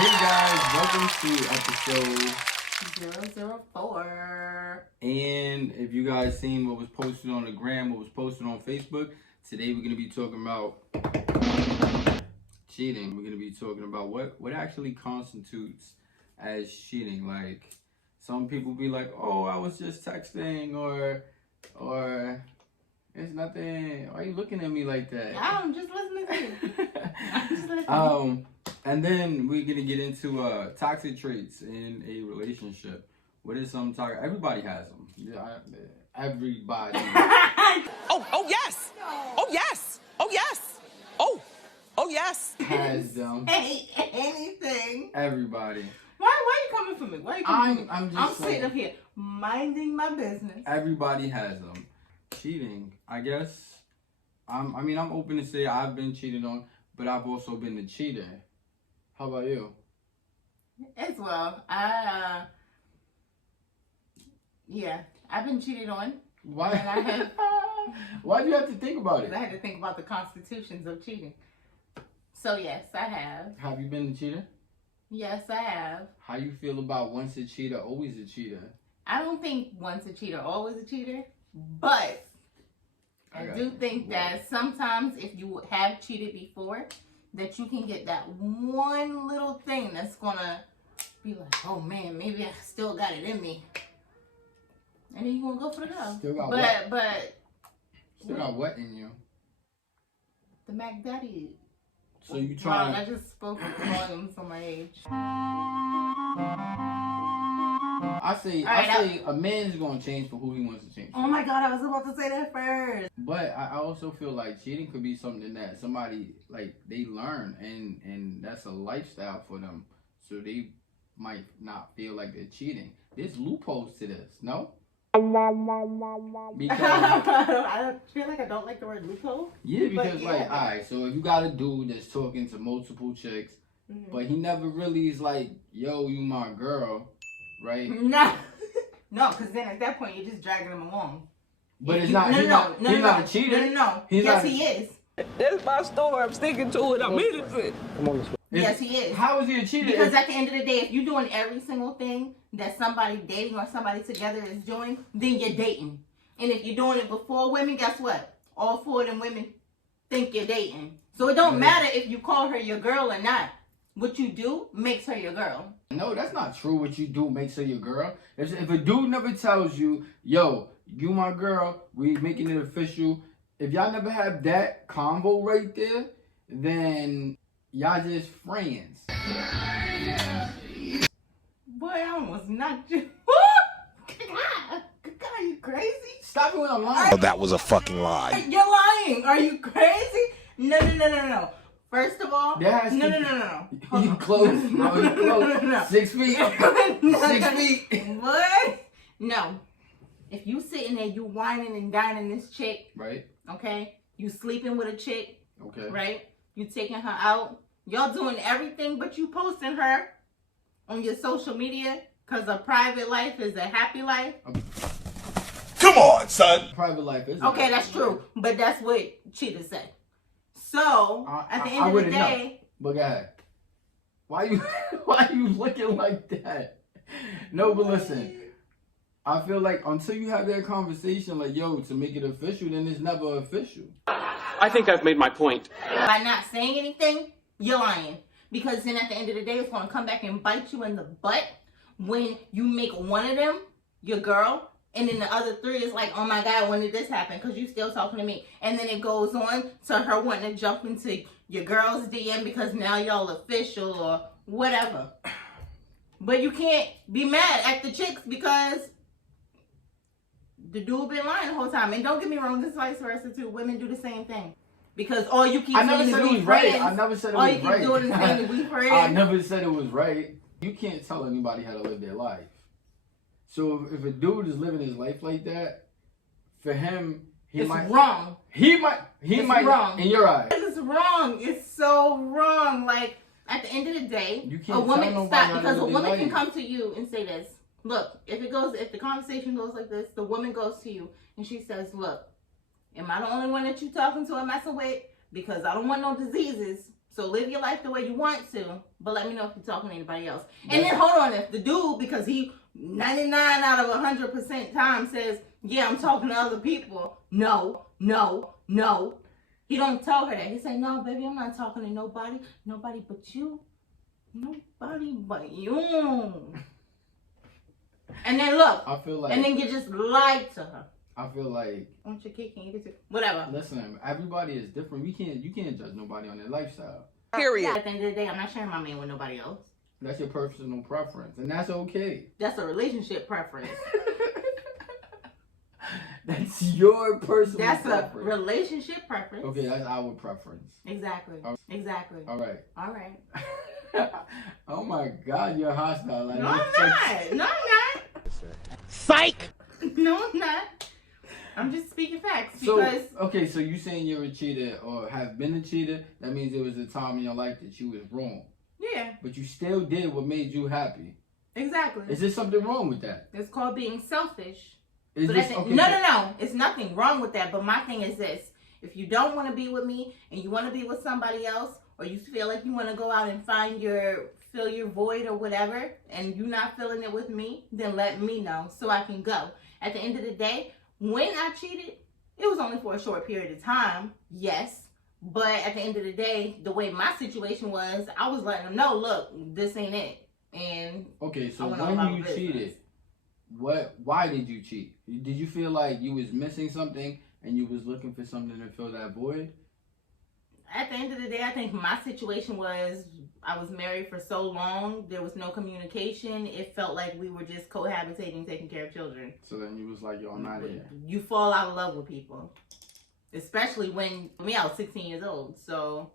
Hey guys, welcome to episode 004. And if you guys seen what was posted on the gram, what was posted on Facebook, today we're going to be talking about cheating. We're going to be talking about what actually constitutes as cheating. Like, some people be like, oh, I was just texting, or it's nothing. Why are you looking at me like that? I'm just listening to you. I'm just listening. And then we're gonna get into toxic traits in a relationship. What is some toxic? Everybody has them. Yeah, everybody. Oh yes. Oh yes. Oh yes. Oh yes. Has them. Hate anything. Everybody. Why are you coming for me? Why are you coming for me? I'm just I'm saying, sitting up here minding my business. everybody has them. Cheating, I guess. I'm open to say I've been cheated on, but I've also been the cheater. How about you? As well. Yeah, I've been cheated on. Why? And I have, Why do you have to think about it? I had to think about the constitutions of cheating. So yes, I have. Have you been the cheater? Yes, I have. How you feel about once a cheater, always a cheater? I don't think once a cheater, always a cheater. But I do think that sometimes if you have cheated before, that you can get that one little thing that's gonna be like, oh man, maybe I still got it in me. And then you're gonna go for the girl. Still got Still got what in you? The Mac Daddy. So you Wow, trying I just spoke with volumes on my age. I say a man's gonna change for who he wants to change for. Oh my god, I was about to say that first. But I also feel like cheating could be something that somebody, like, they learn and that's a lifestyle for them. So they might not feel like they're cheating. There's loopholes to this, no? Because I feel like I don't like the word loophole. yeah, because But yeah. like, alright, so if you got a dude that's talking to multiple chicks, but he never really is like, yo, you my girl, right? No, no, because then at that point you're just dragging him along. But it's You- not. He's not a cheater. No. He's Yes, not- he is. That's my story. I'm sticking to it. I'm innocent. Yes, he is. How is he a cheater? Because at the end of the day, if you're doing every single thing that somebody dating or somebody together is doing, then you're dating. And if you're doing it before women, guess what? All four of them women think you're dating. So it don't matter if you call her your girl or not. What you do makes her your girl. No, that's not true. What you do makes her your girl. If a dude never tells you, yo, you my girl, we making it official. If y'all never have that convo right there, then y'all just friends. Boy, I almost knocked you. God, you crazy? Stop it when I'm lying. Oh, that was a fucking lie. You're lying. Are you crazy? No. First of all, There has to no. Hold You on. close, bro. You close. No. 6 feet. 6 feet. What? No. If you sitting there, you whining and dining this chick, Right. okay? You sleeping with a chick, Okay. right? You taking her out. Y'all doing everything, but you posting her on your social media because a private life is a happy life. Come on, son. Private life is. Okay, that's true, but that's what cheaters say. So at the end of the wouldn't day, know. But go ahead. Why you looking like that? No, but listen. I feel like until you have that conversation, like, yo, to make it official, then it's never official. I think I've made my point. by not saying anything, you're lying. Because then at the end of the day, it's going to come back and bite you in the butt when you make one of them your girl, and then the other three is like, oh my God, when did this happen? Because you still talking to me. And then it goes on to her wanting to jump into your girl's DM because now y'all official or whatever. But you can't be mad at the chicks because the dude been lying the whole time. And don't get me wrong, this is vice versa too. Women do the same thing. Because all you keep I never saying said is it we was right. friends. I never said it All was you keep right. doing is saying that we friends. I never said it was right. You can't tell anybody how to live their life. So if a dude is living his life like that, for him, he it's might. wrong. He might. It's might. wrong. In your eyes. It's wrong. It's so wrong. Like, at the end of the day, You can't a woman tell nobody stop how to because a live their woman can life. come to you and say this. Look, if the conversation goes like this, the woman goes to you and she says, look, am I the only one that you talking to or messing with? Because I don't want no diseases So live your life the way you want to, but let me know if you're talking to anybody else. And then hold on, if the dude, because he 99 out of 100% time says, yeah, I'm talking to other people. No. He don't tell her that. He say, no, baby, I'm not talking to nobody but you. Nobody but you. And then look, I feel like, and then you just lied to her. I feel like, Want your cake and eat it too. Whatever. listen, everybody is different. You can't judge nobody on their lifestyle. Period. At the end of the day, I'm not sharing my man with nobody else. That's your personal preference, and that's okay. That's a relationship preference. That's your personal That's preference. a relationship preference. Okay, that's our preference. Exactly. Exactly. All right. All right. Oh my God, you're hostile. Like, No, I'm not. No, I'm not. Psych! No, I'm not. I'm just speaking facts So, because okay, so you saying you're a cheater or have been a cheater, that means there was a time in your life that you was wrong. yeah, But you still did what made you happy. exactly. Is there something wrong with that? It's called being selfish. Is But this, no. It's nothing wrong with that. But my thing is this. If you don't want to be with me and you want to be with somebody else, or you feel like you want to go out and fill your void or whatever, and you're not feeling it with me, then let me know so I can go. At the end of the day, when I cheated, it was only for a short period of time, yes. But at the end of the day, the way my situation was, I was letting them know, look, this ain't it. And okay, so I went on when about you business. cheated, why did you cheat? Did you feel like you was missing something and you was looking for something to fill that void? At the end of the day, I think my situation was I was married for so long, there was no communication. It felt like we were just cohabitating, taking care of children. So then you was like, yo, I'm not here. You fall out of love with people. Especially when, I was 16 years old. So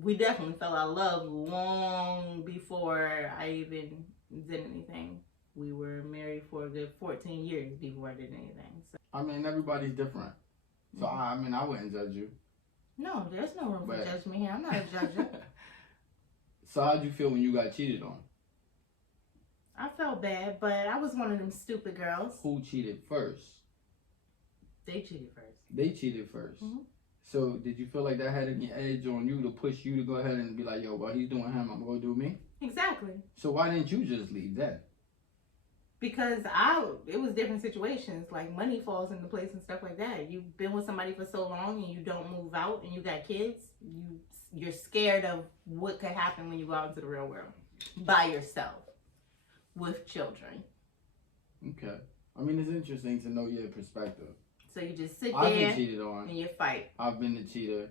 we definitely fell out of love long before I even did anything. We were married for a good 14 years before I did anything. So. I mean, everybody's different. So, I wouldn't judge you. No, there's no room for But- judgment here. I'm not a judge. So how'd you feel when you got cheated on? I felt bad, but I was one of them stupid girls. Who cheated first? They cheated first. They cheated first. Mhm. So did you feel like that had any edge on you to push you to go ahead and be like, yo, well, he's doing him, I'm going to do me? Exactly. So why didn't you just leave then? Because it was different situations, like money falls into place and stuff like that. You've been with somebody for so long and you don't move out and you got kids, you're scared of what could happen when you go out into the real world by yourself with children. Okay. I mean, it's interesting to know your perspective. So you just sit I've been there cheated on. and you fight. I've been a cheater.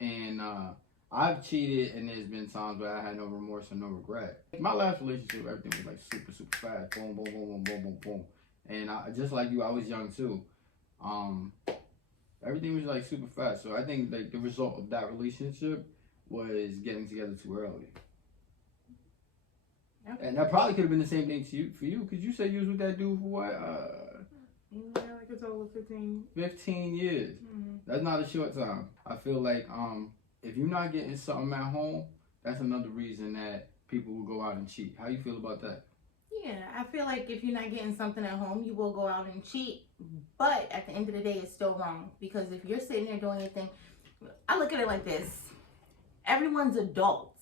And I've cheated, and there's been times where I had no remorse or no regret. My last relationship, everything was like super, super fast. Boom, boom, boom, boom, boom, boom, boom. And just like you, I was young too. Everything was like super fast. So I think like the result of that relationship was getting together too early. Okay. And that probably could have been the same thing for you, because you said you was with that dude for what? Yeah, like it's over 15. 15 years. Mm-hmm. That's not a short time. I feel like if you're not getting something at home, that's another reason that people will go out and cheat. How you feel about that? Yeah, I feel like if you're not getting something at home, you will go out and cheat. But at the end of the day, it's still wrong. Because if you're sitting there doing your thing, I look at it like this. Everyone's adults.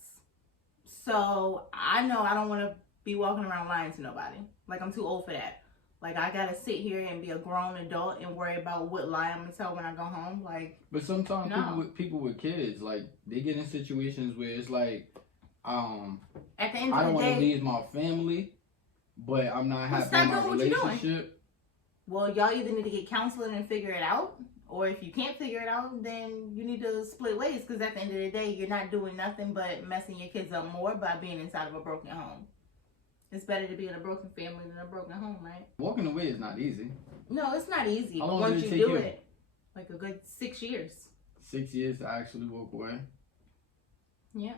So I know I don't want to be walking around lying to nobody. Like, I'm too old for that. Like, I got to sit here and be a grown adult and worry about what lie I'm going to tell when I go home. Like, But sometimes No. people with kids, like, they get in situations where it's like, at the end I of don't the want to day, leave my family, but I'm not Well, happy stop in my doing what you're doing. relationship. well, y'all either need to get counseling and figure it out. Or if you can't figure it out, then you need to split ways. Because at the end of the day, you're not doing nothing but messing your kids up more by being inside of a broken home. It's better to be in a broken family than a broken home, right? Walking away is not easy. No, it's not easy. How But long once did you it take do you? it, like a good 6 years. 6 years to actually walk away. Yeah.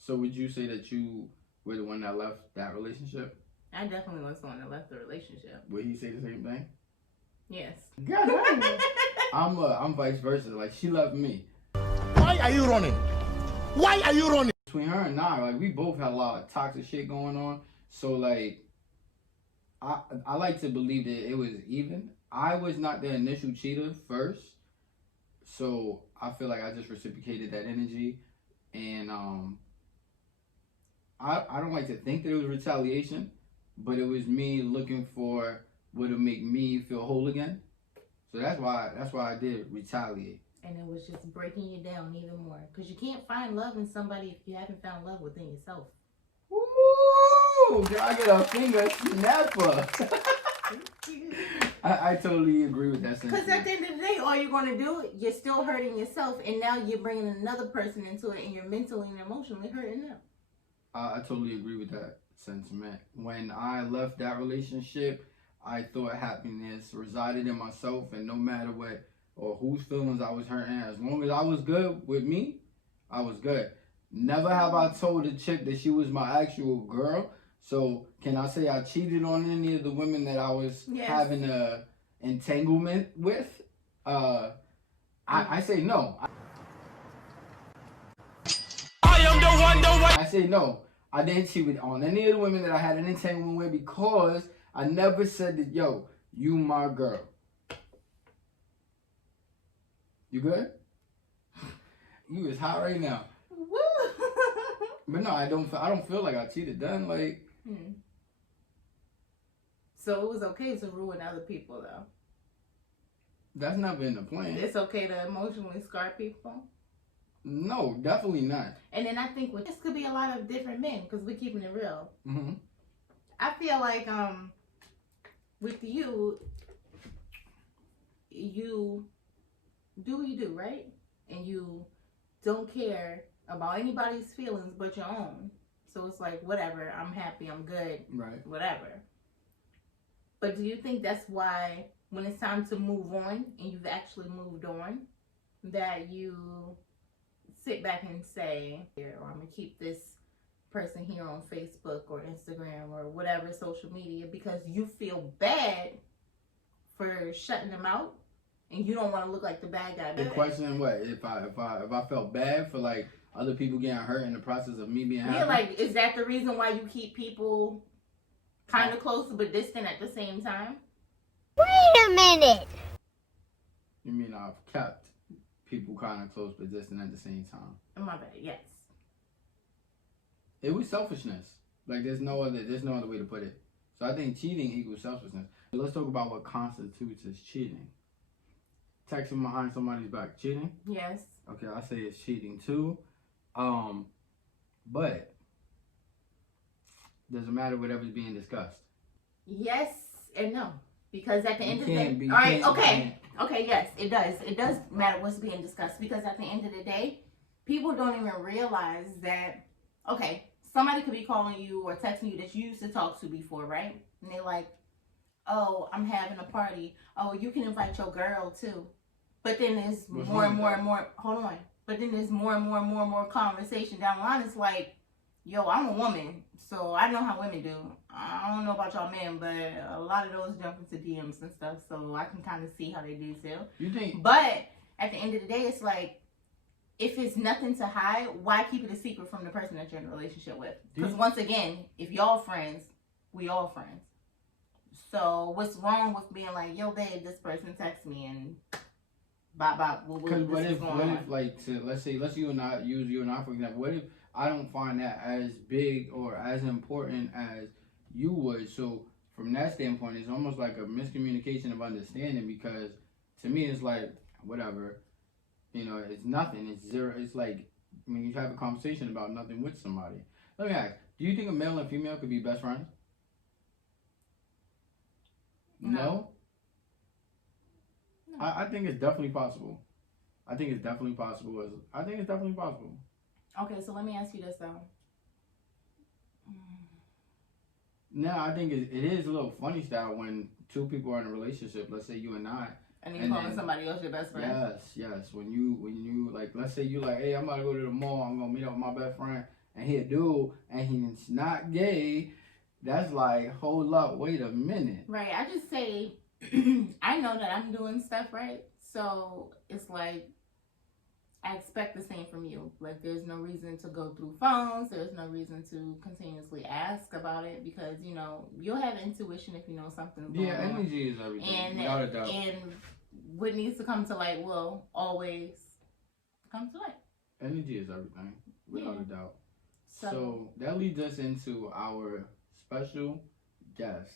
So would you say that you were the one that left that relationship? I definitely was the one that left the relationship. Would he say the same thing? Yes. God, I'm vice versa. Like, she left me. Why are you running? Why are you running? Between her and I, like, we both had a lot of toxic shit going on. So, like, I like to believe that it was even. I was not the initial cheater first. So, I feel like I just reciprocated that energy. And I don't like to think that it was retaliation, but it was me looking for what would make me feel whole again. So that's why I did retaliate. And it was just breaking you down even more. Because you can't find love in somebody if you haven't found love within yourself. Ooh, can I get a finger snapper? I totally agree with that sentence. Because at the end of the day, all you're going to do, you're still hurting yourself. And now you're bringing another person into it. And you're mentally and emotionally hurting them. I totally agree with that sentiment. When I left that relationship, I thought happiness resided in myself. And no matter what or whose feelings I was hurting, as long as I was good with me, I was good. Never have I told a chick that she was my actual girl. So can I say I cheated on any of the women that I was having a entanglement with? I say no. I am the one. I say no. I didn't cheat on any of the women that I had an entanglement with because I never said that, yo, you my girl. You good? You is hot right now. Woo! But no, I don't feel like I cheated. Done like. So it was okay to ruin other people, though. That's not been the plan. It's okay to emotionally scar people. No, definitely not. And then I think this could be a lot of different men because we're keeping it real. Mm-hmm. I feel like with you do what you do, right? And you don't care about anybody's feelings but your own. So it's like, whatever, I'm happy, I'm good, right? Whatever. But do you think that's why when it's time to move on and you've actually moved on, that you sit back and say, or I'm going to keep this person here on Facebook or Instagram or whatever social media because you feel bad for shutting them out and you don't want to look like the bad guy? The question, what if I felt bad for like other people getting hurt in the process of me being happy? Yeah, like is that the reason why you keep people kind of close but distant at the same time? Wait a minute. You mean I've kept people kind of close but distant at the same time? My bad. Yes. It was selfishness. Like there's no other way to put it. So I think cheating equals selfishness. Let's talk about what constitutes as cheating. Texting behind somebody's back, cheating? Yes. Okay, I say it's cheating too. But does it matter whatever's being discussed? Yes and no. Because at the end of the day, be, all right, okay, yes, it does. It does matter what's being discussed because at the end of the day, people don't even realize that, okay, somebody could be calling you or texting you that you used to talk to before, right? And they're like, oh, I'm having a party. Oh, you can invite your girl too. But then there's more and more, hold on. But then there's more and more conversation down the line. It's like, yo, I'm a woman, so I know how women do. I don't know about y'all men, but a lot of those jump into DMs and stuff, so I can kind of see how they do too. You think? But at the end of the day, it's like, if it's nothing to hide, why keep it a secret from the person that you're in a relationship with? Because once again, if y'all friends, we all friends. So what's wrong with being like, yo, babe, this person texts me and bye. Because what if like, let's you and I use you and I for example. What if I don't find that as big or as important as you would? So from that standpoint, it's almost like a miscommunication of understanding because to me it's like whatever, you know, it's nothing. It's zero. It's like when you have a conversation about nothing with somebody. Let me ask: do you think a male and female could be best friends? No? I think it's definitely possible. I think it's definitely possible. Okay, so let me ask you this though. Now I think it is a little funny style when two people are in a relationship. Let's say you and I. And then calling somebody else your best friend. Yes. When you like, let's say you like, hey, I'm about to go to the mall. I'm gonna meet up with my best friend, and he a dude, and he's not gay. That's like, hold up, wait a minute. Right. I just say, I know that I'm doing stuff right, so it's like I expect the same from you. Like, there's no reason to go through phones. There's no reason to continuously ask about it because, you know, you'll have intuition if you know something's going on. Yeah, energy is everything, without a doubt. And what needs to come to light will always come to light. Energy is everything. without a doubt. So that leads us into our special guest.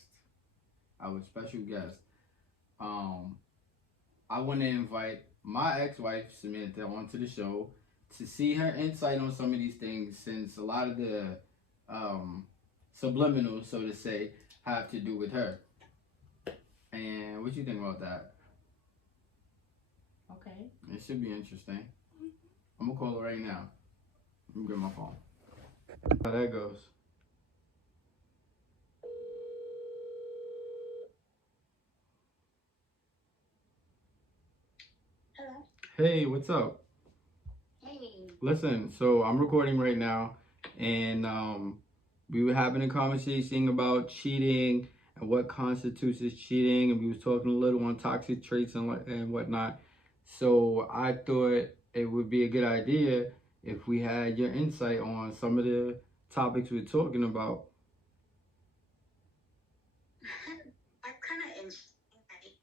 Our special guest. I want to invite my ex-wife Samantha onto the show to see her insight on some of these things, since a lot of the subliminals, so to say, have to do with her. And what you think about that? Okay. It should be interesting. I'm gonna call her right now. Let me get my phone. How that goes. Hello. Hey, what's up? Hey. Listen, so I'm recording right now, and we were having a conversation about cheating and what constitutes as cheating, and we was talking a little on toxic traits and whatnot. So I thought it would be a good idea if we had your insight on some of the topics we're talking about. That's kind of interesting. Like,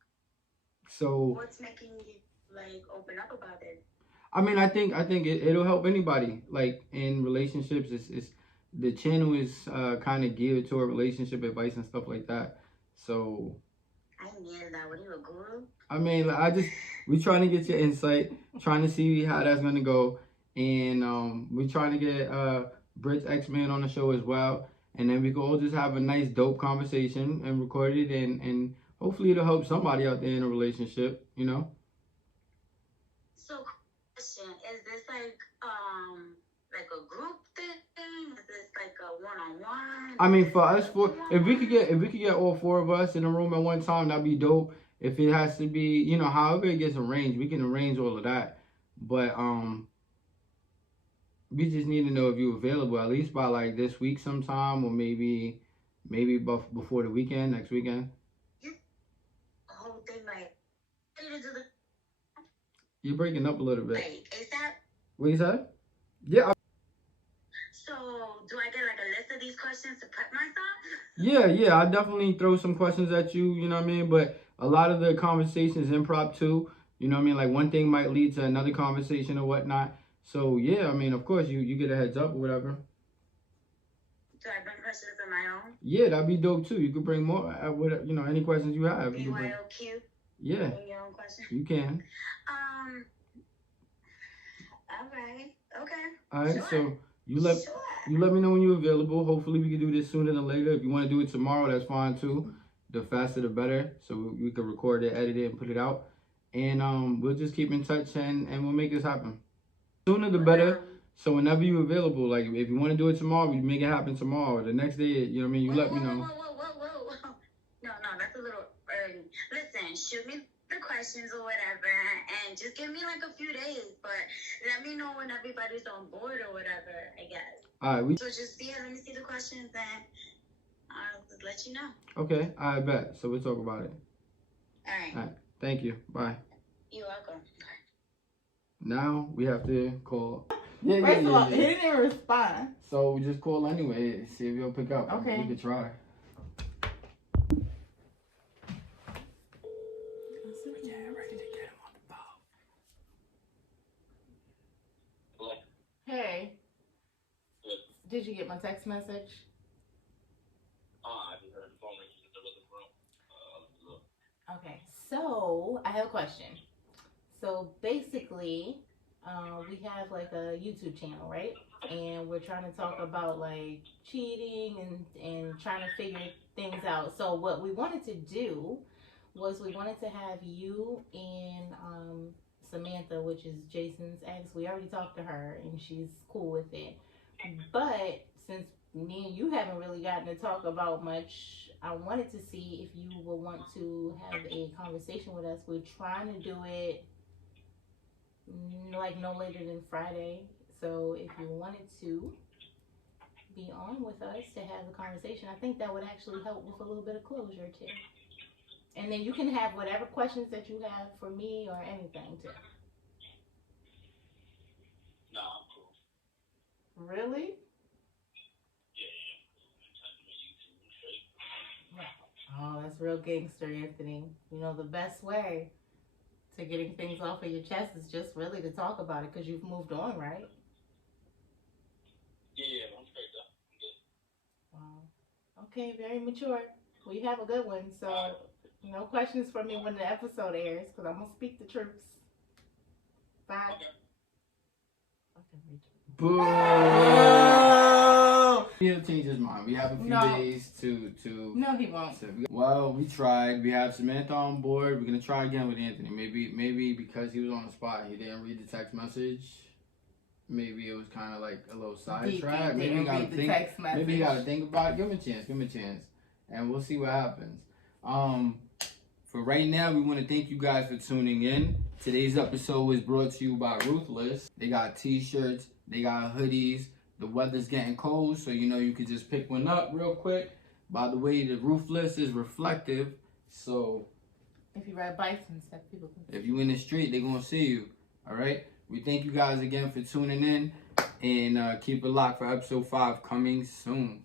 So what's making you like open up about it? I mean, I think it'll help anybody. Like in relationships, it's the channel is kind of geared toward relationship advice and stuff like that. So I knew that. What are you, a guru? I mean, we trying to get your insight, trying to see how that's gonna go, and we're trying to get Brit's X-Men on the show as well, and then we can all just have a nice, dope conversation and record it, and hopefully it'll help somebody out there in a relationship, you know. So, question: is this like a group thing? Is this like a one-on-one? I mean, for us, if we could get all four of us in a room at one time, that'd be dope. If it has to be, you know, however it gets arranged, we can arrange all of that. But we just need to know if you're available at least by like this week sometime, or maybe before the weekend, next weekend. The whole thing, like, ready to do the You're breaking up a little bit. like ASAP. What you said? Yeah. So, do I get like a list of these questions to prep myself? Yeah. I definitely throw some questions at you. You know what I mean? But a lot of the conversation is impromptu. You know what I mean? Like one thing might lead to another conversation or whatnot. So yeah, I mean, of course, you get a heads up or whatever. Do I bring questions of my own? Yeah, that'd be dope too. You could bring more, whatever, you know, any questions you have. You could bring. BYOQ. Yeah, Bring your own question. you can. All right. Okay. All right, Sure. so you let me know when you're available. Hopefully, we can do this sooner than later. If you want to do it tomorrow, that's fine too. The faster, the better. So we can record it, edit it, and put it out. And we'll just keep in touch and we'll make this happen. Sooner the better. So whenever you're available, like if you want to do it tomorrow, we make it happen tomorrow. The next day, you know what I mean? You let me know. Whoa. No, that's a little early. Listen, shoot me the questions or whatever, and just give me like a few days. But let me know when everybody's on board or whatever, I guess. All right. So just let me see the questions, and I'll just let you know. Okay, I bet. So we'll talk about it. All right. All right. Thank you. Bye. You're welcome. Now we have to call. First of all, he didn't even respond. So we just call anyway. See if you'll pick up. Okay. We could try. Hey, did you get my text message? I just heard the phone ring in the other room. Okay, so I have a question. So basically, we have like a YouTube channel, right? And we're trying to talk about like cheating and trying to figure things out. So what we wanted to do was we wanted to have you and Samantha, which is Jason's ex. We already talked to her and she's cool with it. But since me and you haven't really gotten to talk about much, I wanted to see if you would want to have a conversation with us. We're trying to do it like no later than Friday. So if you wanted to be on with us to have the conversation, I think that would actually help with a little bit of closure too. And then you can have whatever questions that you have for me or anything too. No, I'm cool. Really? Oh, that's real gangster, Anthony. You know, the best way to getting things off of your chest is just really to talk about it because you've moved on, right? Okay, very mature. Well, you have a good one. So, no questions for me when the episode airs, because I'm gonna speak the truths. Bye. Boo! He'll change his mind. We have a few days to. No, he won't. Well, we tried. We have Samantha on board. We're gonna try again with Anthony. Maybe because he was on the spot, he didn't read the text message. Maybe it was kind of like a little sidetrack. Maybe he got to think. Maybe he got to think about it. Give him a chance. Give him a chance, and we'll see what happens. For right now, we want to thank you guys for tuning in. Today's episode was brought to you by Ruthless. They got t-shirts. They got hoodies. The weather's getting cold, so you could just pick one up real quick. By the way, the Ruthless is reflective, so if you ride bikes and stuff, people can see. If you in the street, they're gonna see you. All right. We thank you guys again for tuning in, and keep it locked for episode 5 coming soon.